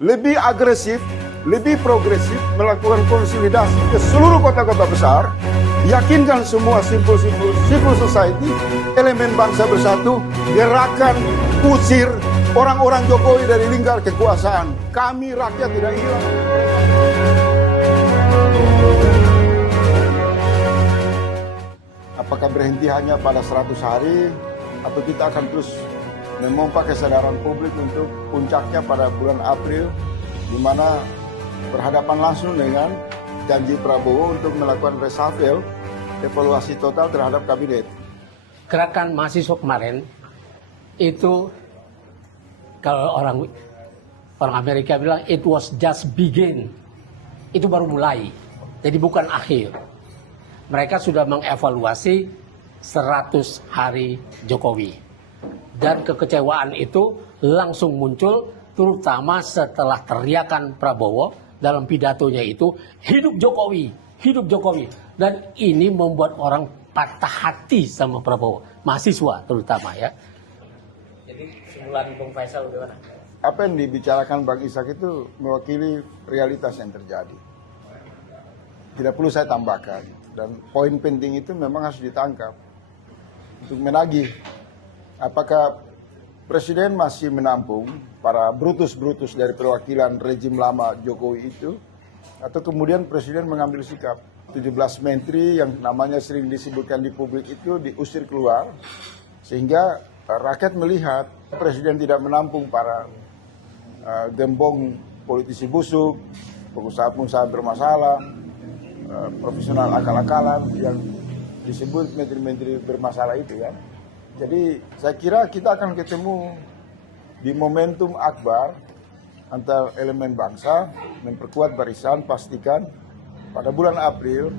lebih agresif, lebih progresif, melakukan konsolidasi ke seluruh kota-kota besar, yakinkan semua civil society, elemen bangsa bersatu, gerakan usir orang-orang Jokowi dari lingkar kekuasaan. Kami rakyat tidak hilang. Apakah berhenti hanya pada 100 hari, atau kita akan terus memompa kesadaran publik untuk puncaknya pada bulan April, di mana berhadapan langsung dengan janji Prabowo untuk melakukan reshuffle, evaluasi total terhadap kabinet. Gerakan mahasiswa kemarin itu, kalau orang Amerika bilang it was just begin, itu baru mulai, jadi bukan akhir. Mereka sudah mengevaluasi 100 hari Jokowi, dan kekecewaan itu langsung muncul, terutama setelah teriakan Prabowo dalam pidatonya itu, hidup Jokowi, hidup Jokowi. Dan ini membuat orang patah hati sama Prabowo, mahasiswa terutama ya. Jadi simpulan Bung Faisal bagaimana? Apa yang dibicarakan Bang Ishak itu mewakili realitas yang terjadi. Tidak perlu saya tambahkan. Dan poin penting itu memang harus ditangkap. Untuk menagih, apakah Presiden masih menampung para brutus-brutus dari perwakilan rejim lama Jokowi itu, atau kemudian Presiden mengambil sikap 17 menteri yang namanya sering disebutkan di publik itu diusir keluar, sehingga rakyat melihat Presiden tidak menampung para gembong politisi busuk, pengusaha-pengusaha bermasalah, profesional akal-akalan yang disebut menteri-menteri bermasalah itu ya. Jadi saya kira kita akan ketemu di momentum akbar antar elemen bangsa, memperkuat barisan, pastikan pada bulan April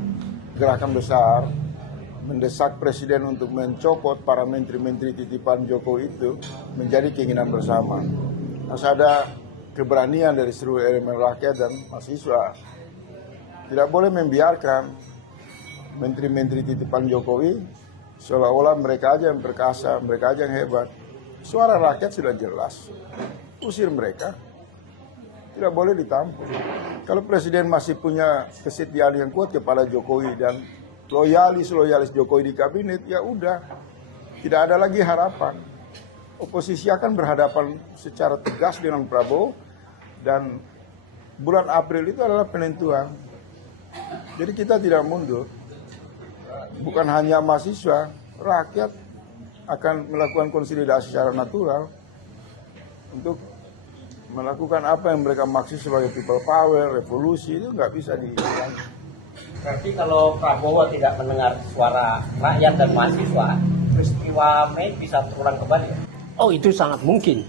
gerakan besar mendesak Presiden untuk mencopot para menteri-menteri titipan Jokowi itu menjadi keinginan bersama. Harus ada keberanian dari seluruh elemen rakyat dan mahasiswa. Tidak boleh membiarkan menteri-menteri titipan Jokowi seolah-olah mereka aja yang perkasa, mereka aja yang hebat. Suara rakyat sudah jelas. Usir mereka. Tidak boleh ditampung. Kalau Presiden masih punya kesetiaan yang kuat kepada Jokowi dan loyalis Jokowi di kabinet, ya udah. Tidak ada lagi harapan. Oposisi akan berhadapan secara tegas dengan Prabowo, dan bulan April itu adalah penentuan. Jadi kita tidak mundur. Bukan hanya mahasiswa, rakyat akan melakukan konsolidasi secara natural untuk melakukan apa yang mereka maksud sebagai people power, revolusi, itu nggak bisa dihilangkan. Berarti kalau Prabowo tidak mendengar suara rakyat dan mahasiswa, peristiwa Mei bisa terulang kembali ya? Oh, itu sangat mungkin.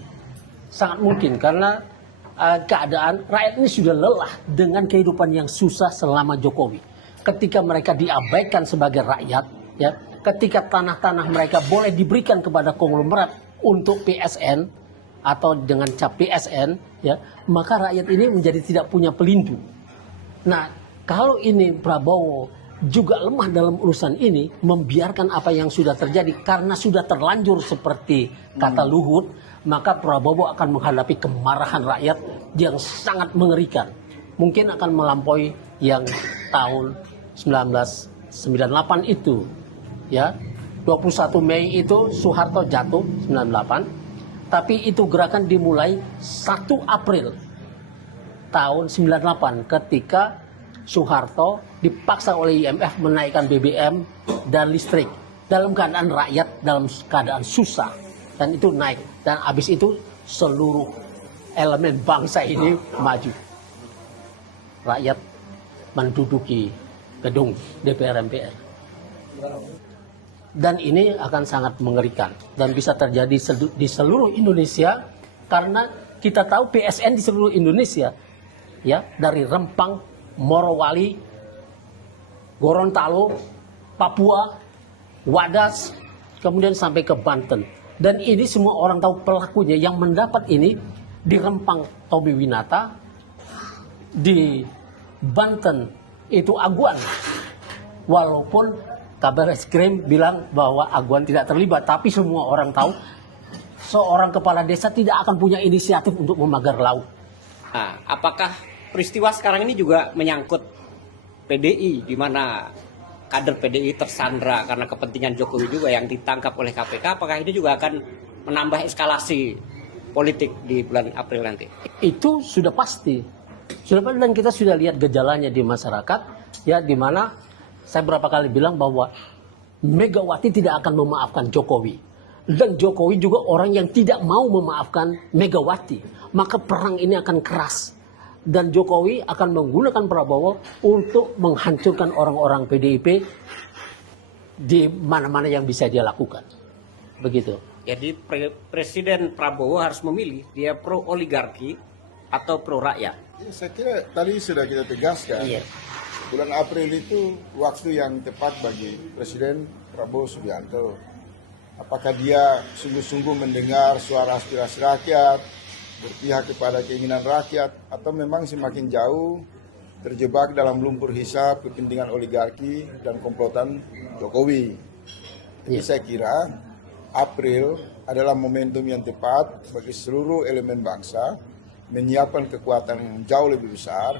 Sangat mungkin, karena keadaan rakyat ini sudah lelah dengan kehidupan yang susah selama Jokowi. Ketika mereka diabaikan sebagai rakyat, ya, ketika tanah-tanah mereka boleh diberikan kepada konglomerat untuk PSN atau dengan cap PSN, ya, maka rakyat ini menjadi tidak punya pelindung. Nah, kalau ini Prabowo juga lemah dalam urusan ini, membiarkan apa yang sudah terjadi karena sudah terlanjur seperti kata Luhut, maka Prabowo akan menghadapi kemarahan rakyat yang sangat mengerikan. Mungkin akan melampaui yang tahun 1998 itu. Ya, 21 Mei itu Soeharto jatuh 98, tapi itu gerakan dimulai 1 April tahun 98 ketika Soeharto dipaksa oleh IMF menaikkan BBM dan listrik dalam keadaan rakyat dalam keadaan susah, dan itu naik, dan habis itu seluruh elemen bangsa ini maju, rakyat menduduki gedung DPR MPR. Dan ini akan sangat mengerikan dan bisa terjadi di seluruh Indonesia, karena kita tahu PSN di seluruh Indonesia, ya, dari Rempang, Morowali, Gorontalo, Papua, Wadas, kemudian sampai ke Banten. Dan ini semua orang tahu pelakunya. Yang mendapat ini di Rempang Tobi Winata, di Banten itu Aguan. Walaupun kabar eskrim bilang bahwa Aguan tidak terlibat, tapi semua orang tahu seorang kepala desa tidak akan punya inisiatif untuk memagar laut. Nah, apakah peristiwa sekarang ini juga menyangkut PDI, di mana kader PDI tersandra karena kepentingan Jokowi juga yang ditangkap oleh KPK? Apakah ini juga akan menambah eskalasi politik di bulan April nanti? Itu sudah pasti. Sudah pasti, dan kita sudah lihat gejalanya di masyarakat, ya, di mana saya berapa kali bilang bahwa Megawati tidak akan memaafkan Jokowi. Dan Jokowi juga orang yang tidak mau memaafkan Megawati. Maka perang ini akan keras. Dan Jokowi akan menggunakan Prabowo untuk menghancurkan orang-orang PDIP di mana-mana yang bisa dia lakukan. Begitu. Jadi Presiden Prabowo harus memilih, dia pro oligarki atau pro rakyat. Ya, saya kira tadi sudah kita tegaskan. Iya. Bulan April itu waktu yang tepat bagi Presiden Prabowo Subianto. Apakah dia sungguh-sungguh mendengar suara aspirasi rakyat, berpihak kepada keinginan rakyat, atau memang semakin jauh terjebak dalam lumpur hisap kepentingan oligarki dan komplotan Jokowi. Jadi saya kira April adalah momentum yang tepat bagi seluruh elemen bangsa menyiapkan kekuatan yang jauh lebih besar,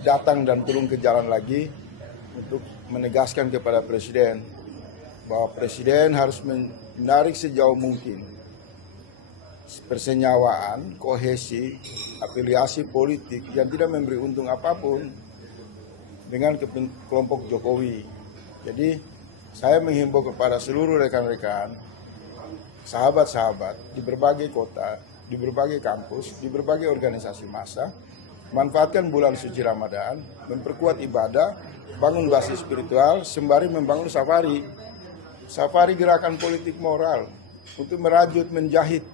datang dan turun ke jalan lagi untuk menegaskan kepada Presiden bahwa Presiden harus menarik sejauh mungkin persenyawaan, kohesi, afiliasi politik yang tidak memberi untung apapun dengan kelompok Jokowi. Jadi saya menghimbau kepada seluruh rekan-rekan, sahabat-sahabat di berbagai kota, di berbagai kampus, di berbagai organisasi massa, manfaatkan bulan suci Ramadan, memperkuat ibadah, bangun basis spiritual, sembari membangun safari gerakan politik moral untuk merajut, menjahit